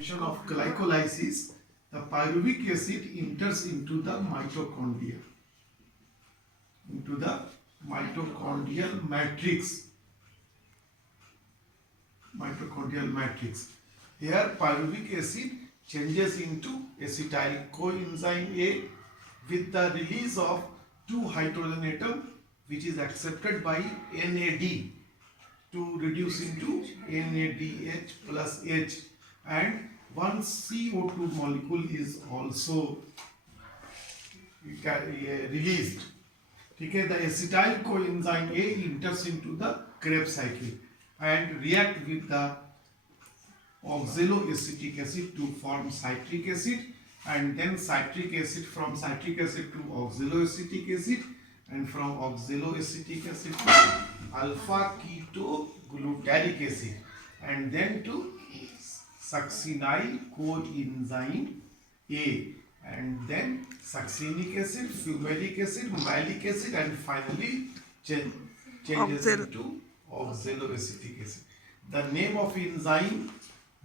operation of glycolysis, the pyruvic acid enters into the mitochondria, into the mitochondrial matrix. Mitochondrial matrix. Here pyruvic acid changes into acetyl coenzyme A with the release of two hydrogen atom, which is accepted by NAD to reduce into NADH plus H, and one CO2 molecule is also released. Okay, the acetyl coenzyme A enters into the Krebs cycle and react with the oxaloacetic acid to form citric acid, and then citric acid, from citric acid to oxaloacetic acid, and from oxaloacetic acid to alpha ketoglutaric acid, and then to succinyl coenzyme A, and then succinic acid, fumaric acid, malic acid, and finally changes into oxaloacetic acid. The name of enzyme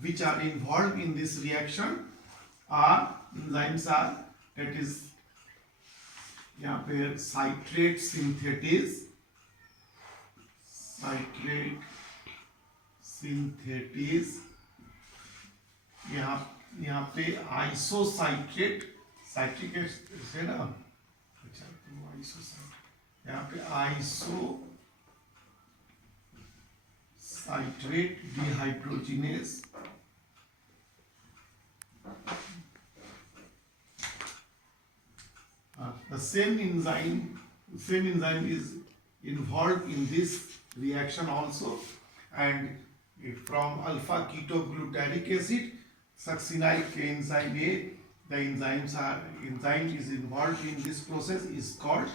which are involved in this reaction are that is यहाँ पे citrate synthetase, यहाँ पे isocitrate, citric acid है ना, अच्छा तो isocitrate, यहाँ पे isocitrate dehydrogenase, the same enzyme is involved in this reaction also, and from alpha ketoglutaric acid, succinyl coenzyme A, the enzyme is involved in this process is called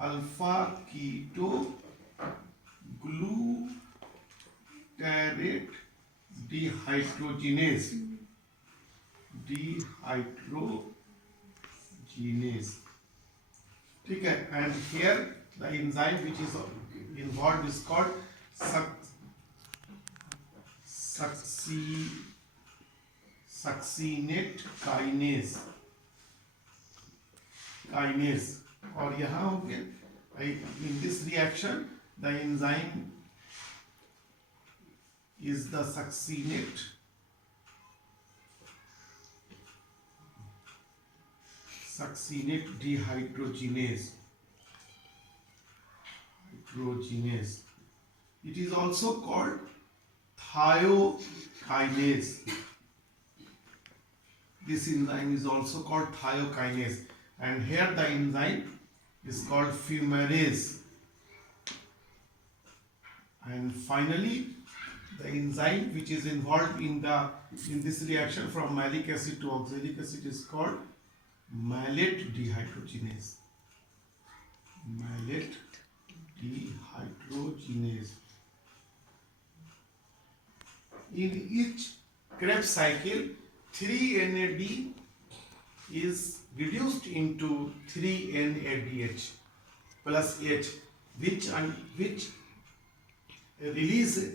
alpha ketoglutarate dehydrogenase. ठीक है, and here the enzyme which is involved is called succinate kinase, और यहाँ हो गया in this reaction the enzyme is the succinate dehydrogenase. It is also called thiokinase. This enzyme is also called thiokinase, and here the enzyme is called fumarase. And finally, the enzyme which is involved in this reaction from malic acid to oxalic acid is called malate dehydrogenase. In each Krebs cycle, 3-NAD is reduced into 3-NADH plus H, which release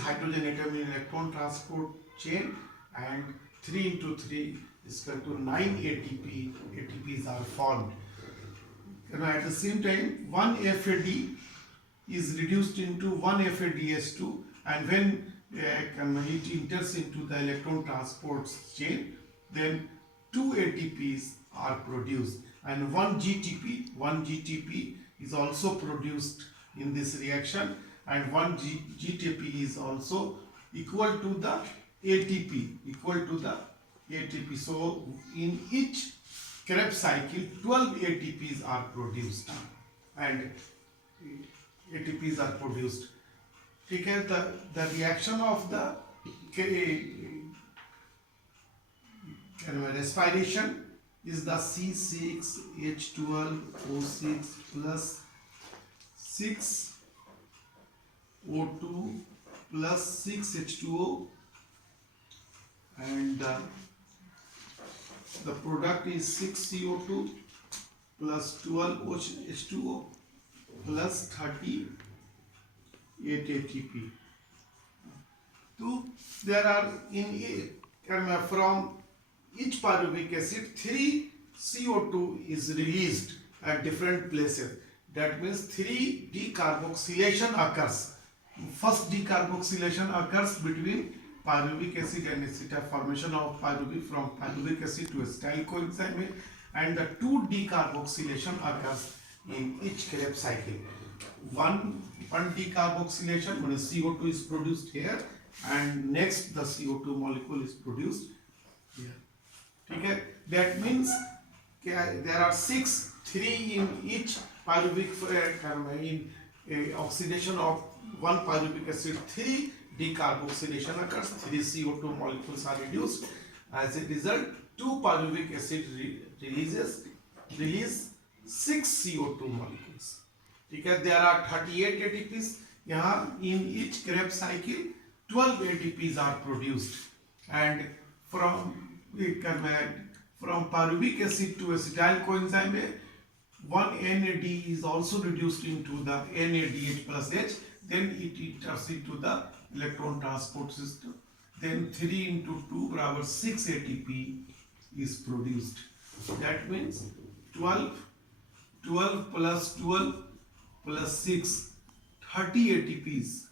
hydrogen atom in electron transport chain, and 3 into 3 is equal to 9 ATPs are formed. At the same time, 1 FAD is reduced into 1 FADH2, and when it enters into the electron transport chain, then 2 ATPs are produced, and 1 GTP is also produced in this reaction, and 1 GTP is also equal to the ATP. So in each Krebs cycle 12 ATPs are produced, and ATPs are produced. ठीक है, the reaction of the respiration is the C6H12O6 plus 6O2 plus 6H2O, and the product is 6CO2 plus 12H2O plus 38 ATP. So there are in from each pyruvic acid 3 CO2 is released at different places. That means 3 decarboxylation occurs. First decarboxylation occurs between pyruvic acid and acetyl, formation of pyruvic from pyruvic acid to acetyl coenzyme, and the 2 decarboxylation occurs in each Krebs cycle. One decarboxylation, when CO2 is produced here, and next the CO2 molecule is produced here. Okay, that means there are 6, 3 in each pyruvic in oxidation of one pyruvic acid, 3 decarboxylation occurs, 3 CO2 molecules are reduced. As a result, 2 pyruvic acid release 6 CO2 molecules. ठीक है, there are 38 ATPs. यहाँ in each Krebs cycle 12 ATPs are produced, and from pyruvic acid to acetyl coenzyme, one NAD is also reduced into the NADH plus H. Then it enters into the electron transport system. Then 3 into 2 barabar 6 ATP is produced. That means 12 plus 12 plus 6, 30 ATPs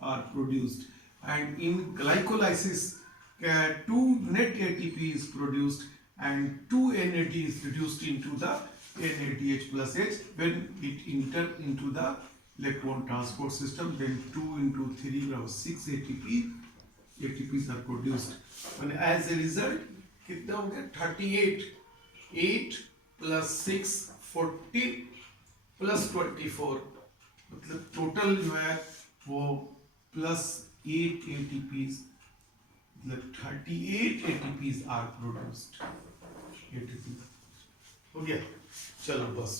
are produced, and in glycolysis 2 net ATP is produced and 2 NAD is reduced into the NADH plus H. When it enter into the electron transport system, then 2 into 3 or 6 ATPs are produced, and as a result कितना हो गया 38, 8 plus 6 14 plus 24, मतलब total जो है वो plus 8 ATPs, मतलब 38 ATPs are produced. ATP हो गया, चलो बस।